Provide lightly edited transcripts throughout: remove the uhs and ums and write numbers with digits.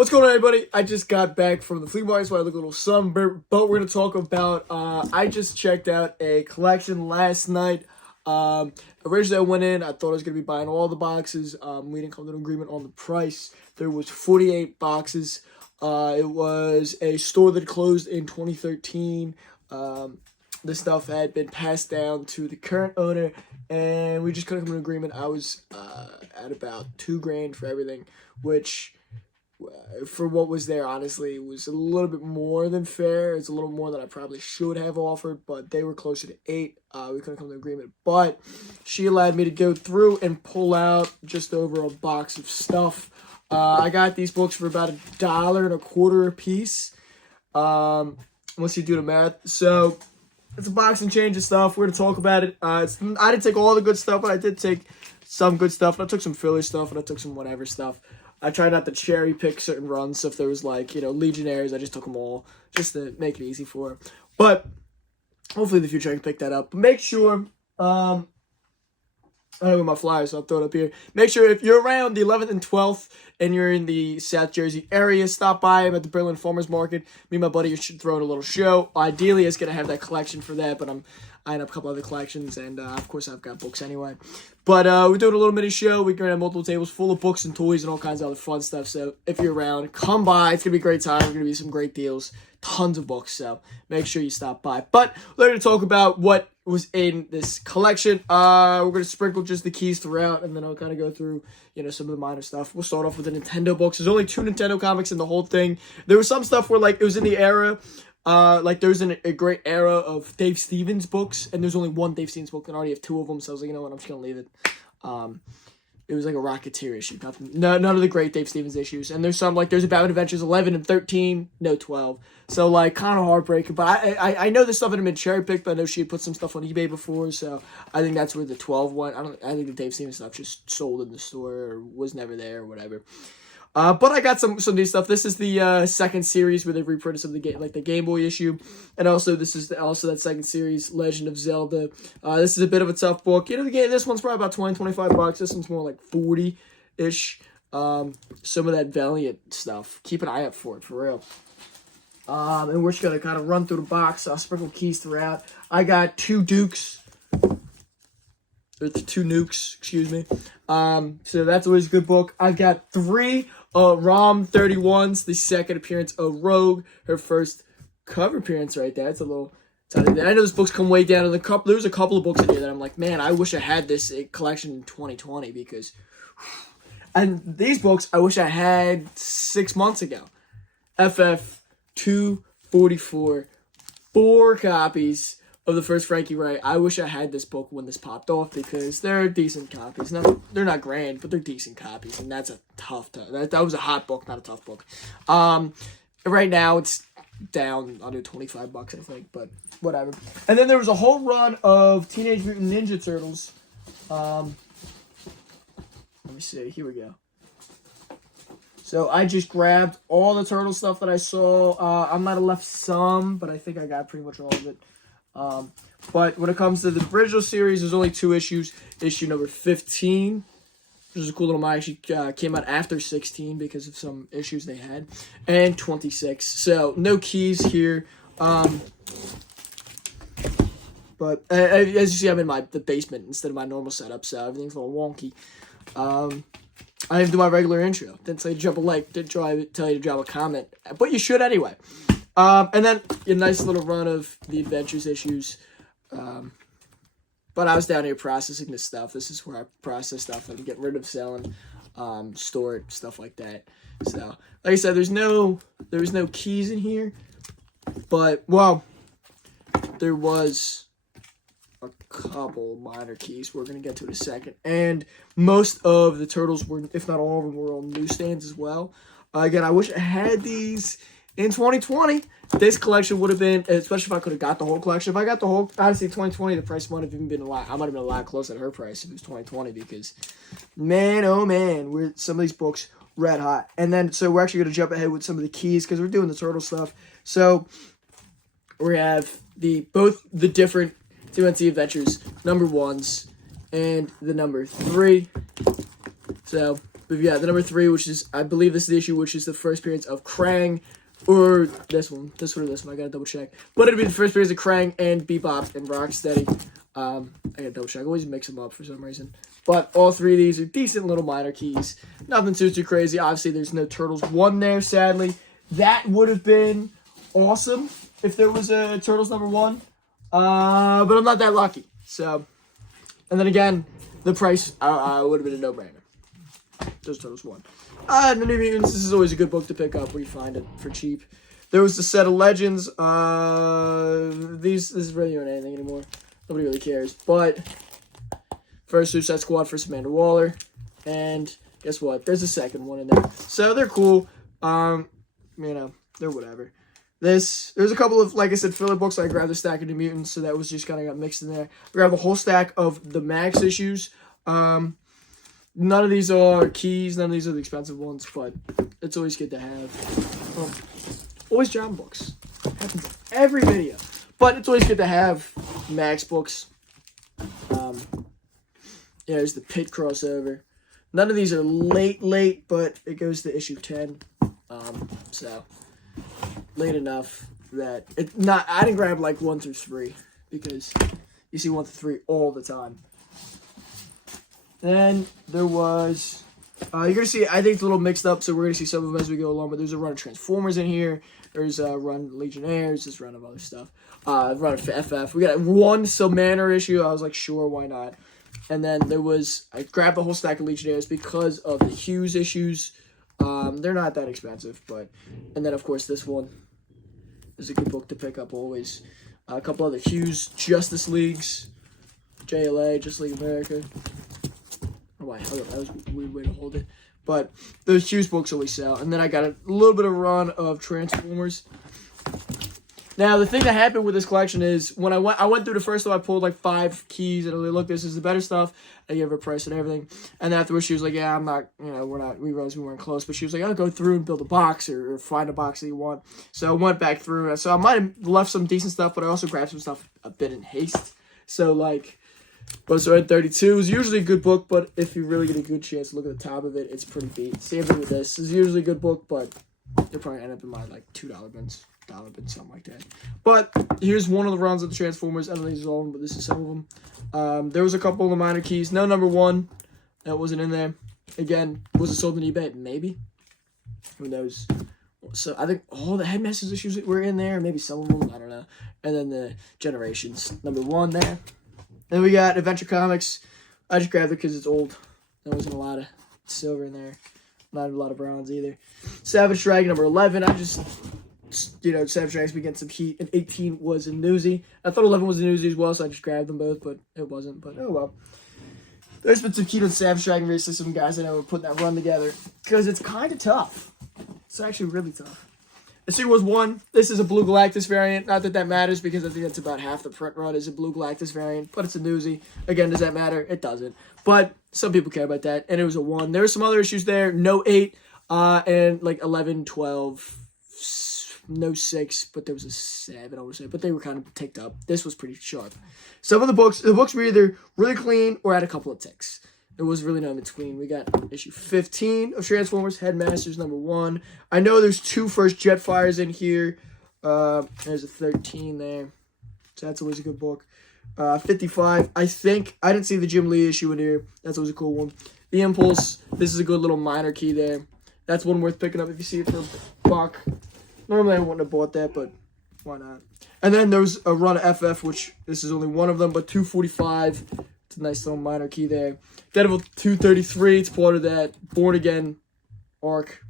What's going on, everybody? I just got back from the flea market, so I look a little sunburned, but we're going to talk about, I just checked out a collection last night. Originally I went in, I thought I was going to be buying all the boxes. We didn't come to an agreement on the price. There was 48 boxes. It was a store that closed in 2013. The stuff had been passed down to the current owner, and we just couldn't come to an agreement. I was at about $2,000 for everything, which for what was there, honestly, it was a little bit more than fair. It's a little more than I probably should have offered, but they were closer to 8. We couldn't come to an agreement, but she allowed me to go through and pull out just over a box of stuff. I got these books for about $1.25 a piece. Once you do the math, so it's a box and change of stuff. We're gonna talk about it. I didn't take all the good stuff, but I did take some good stuff. And I took some filler stuff, and I took some whatever stuff. I tried not to cherry pick certain runs. So if there was like, Legionnaires, I just took them all just to make it easy for her. But hopefully in the future I can pick that up. But make sure, I don't have my flyers, so I'll throw it up here. Make sure if you're around the 11th and 12th and you're in the South Jersey area, stop by. I'm at the Berlin Farmers Market. Me and my buddy should throw in a little show. Ideally, it's going to have that collection for that, but I have a couple other collections, and of course, I've got books anyway. But we're doing a little mini show. We're going to have multiple tables full of books and toys and all kinds of other fun stuff. So if you're around, come by. It's going to be a great time. There's going to be some great deals. Tons of books, so make sure you stop by. But we're going to talk about what was in this collection. We're going to sprinkle just the keys throughout, and then I'll kind of go through, some of the minor stuff. We'll start off with the Nintendo books. There's only 2 Nintendo comics in the whole thing. There was some stuff where, it was in the era, there was a great era of Dave Stevens books, and there's only one Dave Stevens book, and I already have 2 of them, so I was like, you know what, I'm just going to leave it. It was like a Rocketeer issue. None of the great Dave Stevens issues. And there's some, there's Batman Adventures 11 and 13, no 12. So, kind of heartbreaking. But I know this stuff had been cherry-picked, but I know she had put some stuff on eBay before, so I think that's where the 12 went. I think the Dave Stevens stuff just sold in the store or was never there or whatever. But I got some new stuff. This is the second series where they've reprinted some of the Game Boy issue, and also this is also that second series, Legend of Zelda. This is a bit of a tough book. This one's probably about $20-25. This one's more like 40-ish. Some of that Valiant stuff. Keep an eye out for it, for real. And we're just gonna kind of run through the box. I'll sprinkle keys throughout. I got 2 Dukes. Or 2 Nukes, excuse me. So that's always a good book. I've got 3 ROM 31s, the second appearance of Rogue, her first cover appearance right there. It's a little tiny. I know this book's come way down in the cup. There's a couple of books in here that I'm like, man, I wish I had this collection in 2020 because, and these books I wish I had 6 months ago. FF 244, 4 copies of the first Frankie Wright. I wish I had this book when this popped off because they're decent copies. No, they're not grand, but they're decent copies, and that's a tough. That was a hot book, not a tough book. Right now it's down under $25, I think, but whatever. And then there was a whole run of Teenage Mutant Ninja Turtles. Let me see. Here we go. So I just grabbed all the turtle stuff that I saw. I might have left some, but I think I got pretty much all of it. But when it comes to the original series, there's only 2 issues. Issue number 15, which is a cool little manga. Actually came out after 16 because of some issues they had, and 26. So no keys here. But as you see, I'm in the basement instead of my normal setup, so everything's a little wonky. I didn't do my regular intro. Didn't tell you to drop a like. Didn't tell you to drop a comment, but you should anyway. And then a nice little run of the Adventures issues. But I was down here processing this stuff. This is where I process stuff and get rid of, selling, store it, stuff like that. So, like I said, there was no keys in here. But, well, there was a couple minor keys we're going to get to in a second. And most of the Turtles were, if not all of them, were on newsstands as well. Again, I wish I had these in 2020. This collection would have been, especially if I could have got the whole collection. If I got the whole, honestly, 2020, the price might have even been I might have been a lot closer to her price if it was 2020 because, man, oh man, some of these books red hot. And then, so we're actually going to jump ahead with some of the keys because we're doing the turtle stuff. So, we have both the different TMNT Adventures number 1s and the number 3. So, We've got the number 3, which is, I believe this is the issue, which is the first appearance of Krang, or this one. This one or this one. I gotta double check. But it'll be the first appearance of Krang and Bebop and Rocksteady. I gotta double check. I always mix them up for some reason. But all 3 of these are decent little minor keys. Nothing too crazy. Obviously, there's no Turtles 1 there, sadly. That would have been awesome if there was a Turtles number 1. But I'm not that lucky. So, and then again, the price would have been a no-brainer. Those Turtles 1. The New Mutants, this is always a good book to pick up where you find it for cheap. There was the set of Legends. This is really not anything anymore. Nobody really cares. But first Suicide Squad for Amanda Waller. And guess what? There's a second one in there. So they're cool. You know, they're whatever. There's a couple of, like I said, filler books. I grabbed a stack of New Mutants, so that was just kind of got mixed in there. I grabbed a whole stack of the Max issues. None of these are keys. None of these are the expensive ones, but it's always good to have. Always John books. Happens in every video. But it's always good to have Max books. Yeah, there's the Pit crossover. None of these are late, but it goes to issue 10. So late enough that it's not. I didn't grab like 1 through 3 because you see 1 through 3 all the time. Then there was, you're gonna see. I think it's a little mixed up, so we're gonna see some of them as we go along. But there's a run of Transformers in here. There's a run of Legionnaires. There's a run of other stuff. Run of FF. We got 1 Sylmander issue. I was like, sure, why not? And then there was, I grabbed the whole stack of Legionnaires because of the Hughes issues. They're not that expensive, but, and then of course this one is a good book to pick up always. A couple other Hughes Justice Leagues, JLA, Justice League America. Oh, why? That was a weird way to hold it. But those Hughes books always sell. And then I got a little bit of a run of Transformers. Now, the thing that happened with this collection is when I went through the first time, I pulled like 5 keys and I look, this is the better stuff. I gave her a price and everything. And afterwards, she was like, yeah, I'm not, you know, we realized we weren't close. But she was like, I'll go through and build a box or find a box that you want. So I went back through. So I might have left some decent stuff, but I also grabbed some stuff a bit in haste. So, like, Ghost Rider 32 is usually a good book, but if you really get a good chance to look at the top of it, it's pretty beat. Same thing with this. It's usually a good book, but you'll probably end up in my, like, $2 bins. Something like that. But here's one of the runs of the Transformers. I don't think this is all of them, but this is some of them. There was a couple of the minor keys. No number 1. That wasn't in there. Again, was it sold on eBay? Maybe. Who knows? So I think all the Headmasters issues were in there. Maybe some of them. I don't know. And then the Generations. Number 1 there. Then we got Adventure Comics. I just grabbed it because it's old. There wasn't a lot of silver in there. Not a lot of bronze either. Savage Dragon number 11. I just... You know, Savage Dragon's been getting some heat, and 18 was a newsie. I thought 11 was a newsie as well, so I just grabbed them both, but it wasn't. But oh well. There's been some heat on Savage Dragon recently. Some guys I know are putting that run together because it's kind of tough. It's actually really tough. The Secret Wars 1. This is a Blue Galactus variant. Not that that matters because I think that's about half the print run is a Blue Galactus variant, but it's a newsie. Again, does that matter? It doesn't. But some people care about that, and it was a 1. There were some other issues there. No 8, and like 11, 12. No 6, but there was a 7, I would say. But they were kind of ticked up. This was pretty sharp. Some of the books were either really clean or had a couple of ticks. There was really no in between. We got issue 15 of Transformers, Headmasters number 1. I know there's 2 first Jetfires in here. There's a 13 there. So that's always a good book. 55. I think, I didn't see the Jim Lee issue in here. That's always a cool one. The Impulse. This is a good little minor key there. That's one worth picking up if you see it for $1. Normally, I wouldn't have bought that, but why not? And then there was a run of FF, which this is only one of them, but 245. It's a nice little minor key there. Daredevil 233. It's part of that Born Again arc.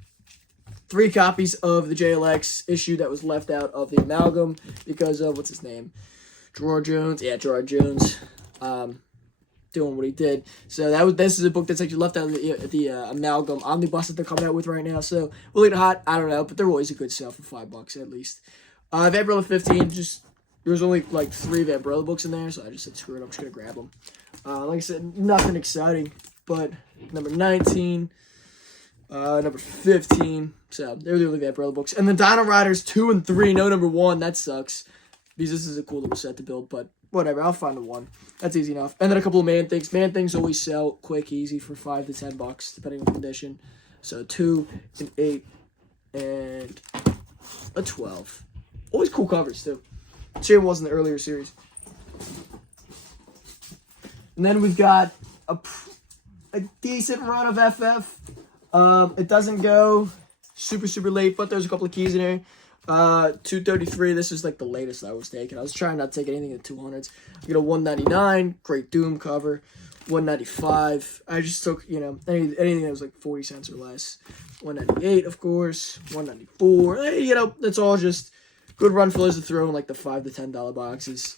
3 copies of the JLX issue that was left out of the amalgam because of, what's his name? Gerard Jones. Yeah, Gerard Jones. Doing what he did. So this is a book that's actually left out of the amalgam omnibus that they're coming out with right now. So will it hot? I don't know, but they're always a good sale for $5 at least. Vampirella 15, just there was only like 3 Vampirella books in there, so I just said screw it, I'm just gonna grab them. Like I said, nothing exciting, but number 19, number 15. So they were the only Vampirella books, and then Dino Riders 2 and 3, no number 1. That sucks because this is a cool little set to build, but whatever. I'll find the one. That's easy enough. And then a couple of Man-Things. Man-Things always sell quick, easy for $5 to $10, depending on condition. So 2, an 8, and a 12. Always cool covers, too. Shame it wasn't the earlier series. And then we've got a decent run of FF. It doesn't go super late, but there's a couple of keys in there. 233. This is like the latest I was taking. I was trying not to take anything in the 200s. I get a 199, Great Doom cover. 195. I just took, you know, anything that was like 40 cents or less. 198, of course. 194. You know, it's all just good run fillers to throw in like the $5 to $10 boxes.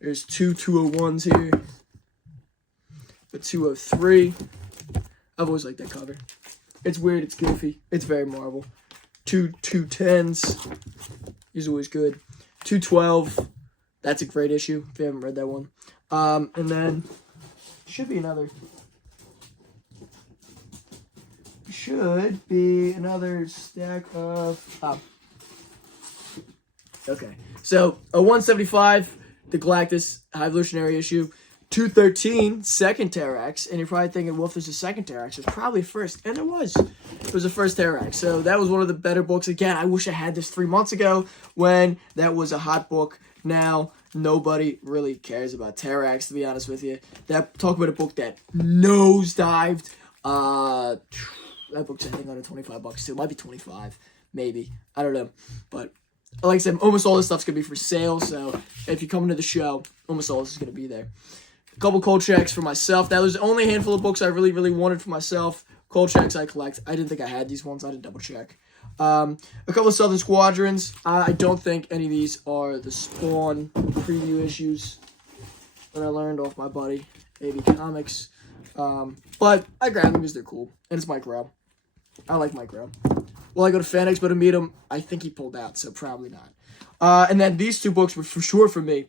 There's 2 201s here. A 203. I've always liked that cover. It's weird. It's goofy. It's very Marvel. 2 210s. He's always good. 212. That's a great issue if you haven't read that one. And then should be another stack of okay. So a 175, the Galactus High Evolutionary issue. 213, second Terrax, and you're probably thinking, well, if there's a second Terrax, there's probably a first, and there was. It was a first Terrax, so that was one of the better books. Again, I wish I had this 3 months ago when that was a hot book. Now, nobody really cares about Terrax, to be honest with you. Talk about a book that nosedived. That book's, I think, under $25 too. It might be 25, maybe. I don't know, but like I said, almost all this stuff's going to be for sale, so if you come to the show, almost all this is going to be there. A couple cold checks for myself. That was only a handful of books I really wanted for myself. Cold checks I collect. I didn't think I had these ones. I didn't double check. A couple of Southern Squadrons. I don't think any of these are the Spawn preview issues that I learned off my buddy, AB Comics. But I grabbed them because they're cool. And it's Mike Rowe. I like Mike Rowe. Will I go to Fan Expo to meet him? I think he pulled out, so probably not. And then these two books were for sure for me.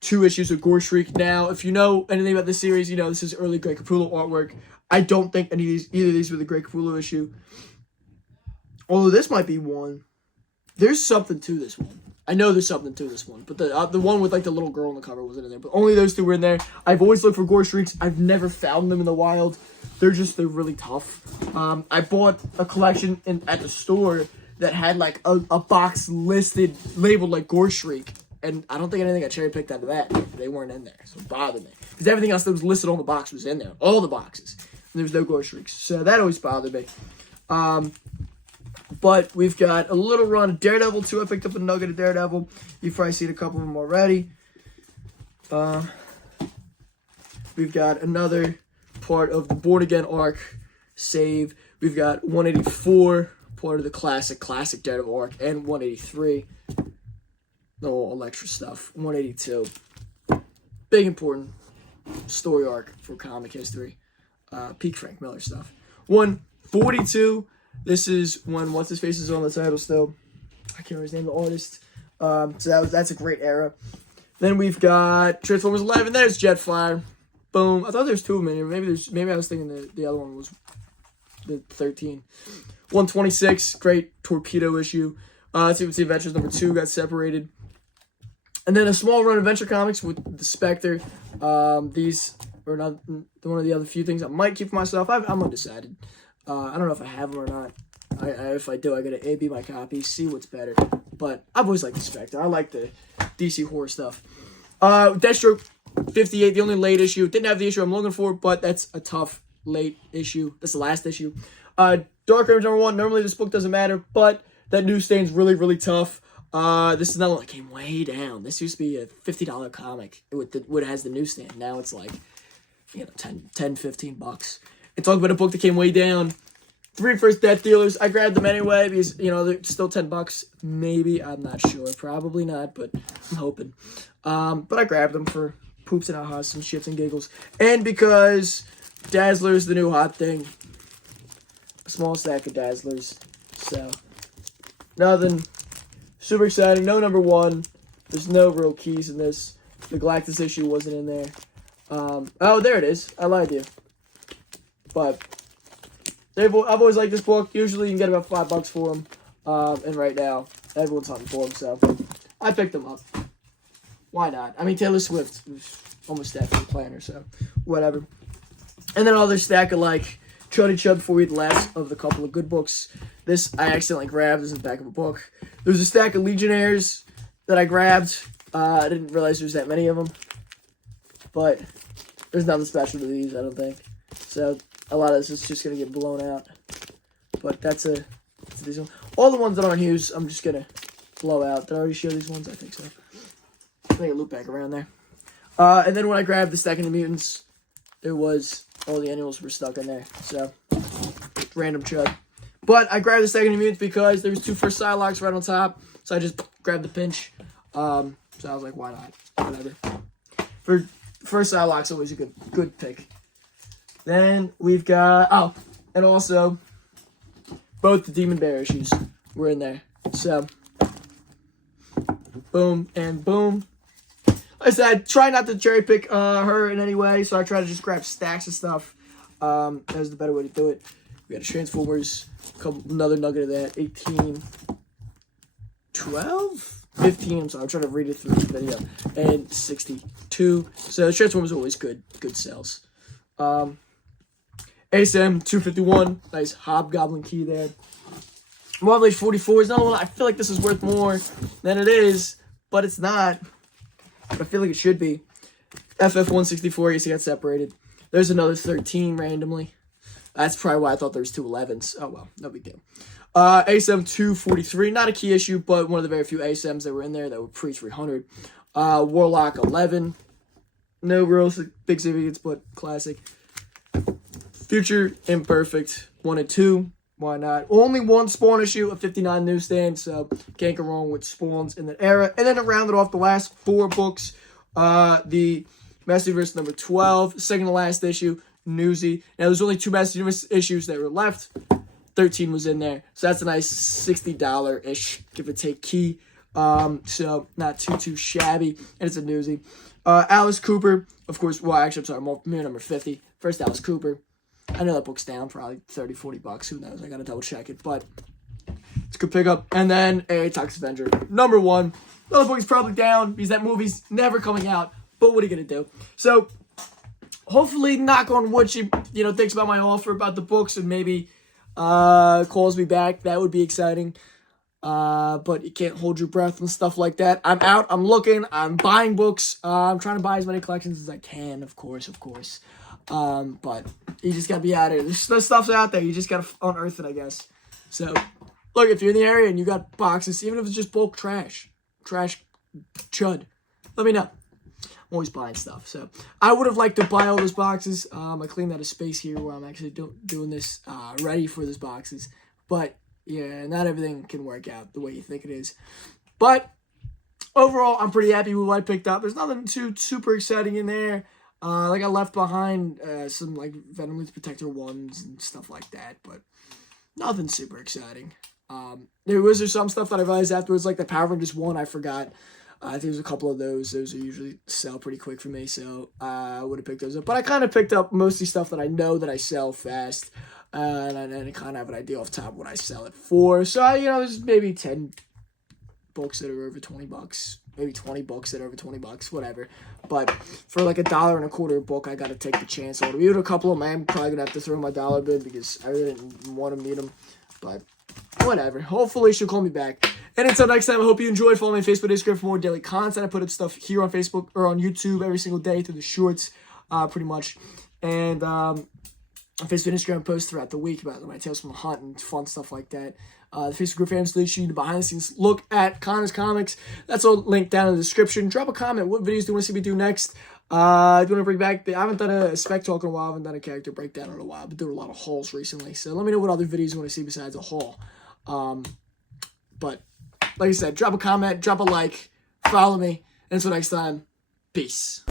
2 issues of Gore Shriek. Now, if you know anything about this series, you know this is early Greg Capullo artwork. I don't think either of these were the Greg Capullo issue. Although this might be one. There's something to this one. I know there's something to this one. But the one with like the little girl on the cover wasn't in there. But only those 2 were in there. I've always looked for Gore Shrieks. I've never found them in the wild. They're really tough. I bought a collection at the store that had like a box labeled like Gore Shriek. And I don't think anything got cherry picked out of that. They weren't in there. So it bothered me. Because everything else that was listed on the box was in there. All the boxes. And there was no Gore Shrieks. So that always bothered me. But we've got a little run of Daredevil, too. I picked up a nugget of Daredevil. You've probably seen a couple of them already. We've got another part of the Born Again arc save. We've got 184, part of the classic Daredevil arc, and 183. All extra stuff. 182. Big important story arc for comic history. Peak Frank Miller stuff. 142. This is when What's His Face is on the title still. I can't remember his name, the artist. So that's a great era. Then we've got Transformers 11. There's Jetfire. Boom. I thought there's 2 of them in here. Maybe I was thinking the other one was the 13. 126. Great Torpedo issue. TVT Adventures number 2 got separated. And then a small run of Adventure Comics with the Spectre. These are not one of the other few things I might keep for myself. I'm undecided. I don't know if I have them or not. If I do, I gotta A/B my copies, see what's better. But I've always liked the Spectre. I like the DC horror stuff. Deathstroke 58, the only late issue. Didn't have the issue I'm looking for, but that's a tough late issue. That's the last issue. Dark Image number 1. Normally this book doesn't matter, but that newsstand's really tough. This is another one that came way down. This used to be a $50 comic when it has the newsstand. Now it's like, you know, $10-15. And talk about a book that came way down. 3 First Death Dealers. I grabbed them anyway because, you know, they're still $10. Maybe. I'm not sure. Probably not, but I'm hoping. But I grabbed them for poops and ahas and shits and giggles. And because Dazzler's the new hot thing. A small stack of Dazzlers. So, nothing super exciting. No number 1. There's no real keys in this. The Galactus issue wasn't in there. Oh, there it is. I lied to you. But I've always liked this book. Usually you can get about $5 for them. And right now, everyone's hunting for them. So I picked them up. Why not? I mean, Taylor Swift is almost definitely playing her, so whatever. And then another stack of like Chuddy Chud before we read the last of the couple of good books. This I accidentally grabbed. This is the back of a book. There's a stack of Legionnaires that I grabbed. I didn't realize there's that many of them. But there's nothing special to these, I don't think. So a lot of this is just going to get blown out. But that's these one. All the ones that aren't used, I'm just going to blow out. Did I already show these ones? I think so. I think I loop back around there. And then when I grabbed the stack of the mutants, there was all the annuals were stuck in there. So random chud. But I grabbed the stack of the mutants because there was 2 first Psylocks right on top. So I just grabbed the pinch. So I was like, why not? Whatever. For first Psylocks, always a good pick. Then we've got and also both the Demon Bear issues were in there. So boom and boom. Like I said, try not to cherry pick her in any way, so I try to just grab stacks of stuff. That was the better way to do it. We got a Transformers, another nugget of that, 18, 12, 15. So I'm trying to read it through this video, and 62. So Transformers are always good sales. ASM 251, nice Hobgoblin key there. Marvel Age 44 is another one. I feel like this is worth more than it is, but it's not. But I feel like it should be. FF 164, I guess it got separated. There's another 13 randomly. That's probably why I thought there was 2 11s. Oh well, no big deal. ASM 243, not a key issue, but one of the very few ASMs that were in there that were pre-300. Warlock 11, no real big significance, but classic. Future Imperfect 1 and 2. Why not? Only one Spawn issue of 59 newsstand, so can't go wrong with Spawns in that era. And then to round it off, the last 4 books, the Master Universe number 12, second to last issue, Newsy. Now, there's only 2 Master Universe issues that were left. 13 was in there, so that's a nice $60-ish, give or take, key. So not too shabby, and it's a Newsy. Alice Cooper, of course, well, actually, I'm sorry, mirror number 50. First Alice Cooper. I know that book's down probably $30-$40. Who knows? I gotta double check it, but it's a good pickup. And then a Toxic Avenger number 1. Another book is probably down because that movie's never coming out. But what are you gonna do? So hopefully, knock on wood, she thinks about my offer about the books and maybe calls me back. That would be exciting. But you can't hold your breath and stuff like that. I'm out. I'm looking. I'm buying books. I'm trying to buy as many collections as I can. Of course. But you just gotta be out there. This stuff's out there. You just gotta unearth it, I guess. So, look, if you're in the area and you got boxes, even if it's just bulk trash chud, let me know. I'm always buying stuff. So, I would have liked to buy all those boxes. I cleaned out a space here where I'm actually doing this, ready for those boxes. But, yeah, not everything can work out the way you think it is. But, overall, I'm pretty happy with what I picked up. There's nothing too super exciting in there. Like I left behind some like Venom Leaf Protector 1s and stuff like that, but nothing super exciting. There's some stuff that I realized afterwards, like the Power Rangers 1, I forgot. I think there's a couple of those. Those are usually sell pretty quick for me, so I would have picked those up. But I kind of picked up mostly stuff that I know that I sell fast, and I kind of have an idea off the top of what I sell it for. So, there's maybe 10 books that are over $20. Maybe 20 books that are over $20, whatever. But for like $1.25 a book, I gotta take the chance. I'll review a couple of them. I'm probably gonna have to throw my dollar bid because I really didn't want to meet them. But whatever. Hopefully she'll call me back. And until next time, I hope you enjoyed. Follow me on Facebook, Instagram for more daily content. I put up stuff here on Facebook or on YouTube every single day through the shorts, pretty much. And on Facebook and Instagram posts throughout the week about my tales from the hunt and fun stuff like that. The Facebook group Fandoms Unleashed, the behind the scenes look at Connor's comics. That's all linked down in the description. Drop a comment. What videos do you want to see me do next? Do you want to bring back? I haven't done a spec talk in a while. I haven't done a character breakdown in a while. I've been doing a lot of hauls recently. So let me know what other videos you want to see besides a haul. But like I said, drop a comment, drop a like, follow me. And until next time, peace.